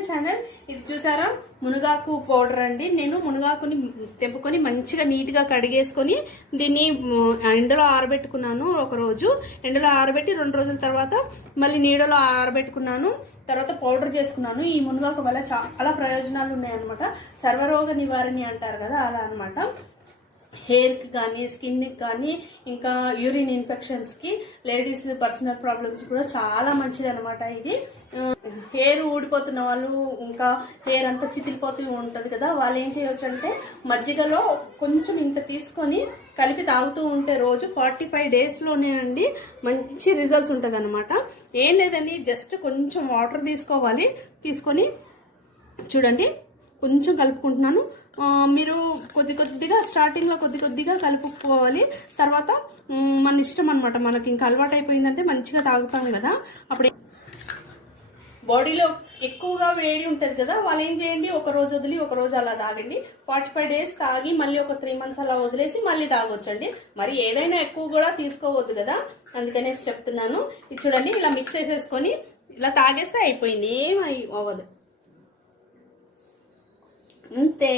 My channel. ఇది చూసారా మునగాకు పౌడర్ అండి. నేను మునగాకుని తెంపుకొని మంచిగా నీట్ గా కడిగేసుకొని దీన్ని ఎండలో ఆరబెట్టుకున్నాను. ఒక రోజు ఎండలో ఆరబెట్టి 2 రోజుల తర్వాత మళ్ళీ నీడలో ఆరబెట్టుకున్నాను. తర్వాత పౌడర్ చేసుకున్నాను. ఈ మునగాకు వల్ల చాలా ప్రయోజనాలు ఉన్నాయన్నమాట. సర్వరోగ నివారణి అంటారు కదా, అలా అనమాట. హెయిర్కి కానీ స్కిన్కి కానీ ఇంకా యూరిన్ ఇన్ఫెక్షన్స్కి లేడీస్ పర్సనల్ ప్రాబ్లమ్స్ కూడా చాలా మంచిది అనమాట. ఇది హెయిర్ ఊడిపోతున్న వాళ్ళు ఇంకా హెయిర్ అంతా చితిలిపోతూ ఉంటుంది కదా, వాళ్ళు ఏం చేయవచ్చు అంటే మజ్జిగలో కొంచెం ఇంత తీసుకొని కలిపి తాగుతూ ఉంటే రోజు 45 డేస్లోనే అండి మంచి రిజల్ట్స్ ఉంటుంది అనమాట. ఏం లేదండి, జస్ట్ కొంచెం వాటర్ తీసుకోవాలి. తీసుకొని చూడండి కొంచెం కలుపుకుంటున్నాను. మీరు కొద్దిగా స్టార్టింగ్లో కొద్దిగా కలుపుకోవాలి. తర్వాత మన ఇష్టం అనమాట. మనకి ఇంకా అలవాటు అయిపోయిందంటే మంచిగా తాగుతాం కదా. అప్పుడు బాడీలో ఎక్కువగా వేడి ఉంటుంది కదా, వాళ్ళు ఏం చేయండి, ఒక రోజు వదిలి ఒక రోజు అలా తాగండి. 45 డేస్ తాగి మళ్ళీ ఒక 3 మంత్స్ అలా వదిలేసి మళ్ళీ తాగొచ్చండి. మరి ఏదైనా ఎక్కువ కూడా తీసుకోవద్దు కదా, అందుకనేసి చెప్తున్నాను. ఇది చూడండి, ఇలా మిక్స్ చేసేసుకొని ఇలా తాగేస్తే అయిపోయింది, ఏం అవ్వదు. అంతే.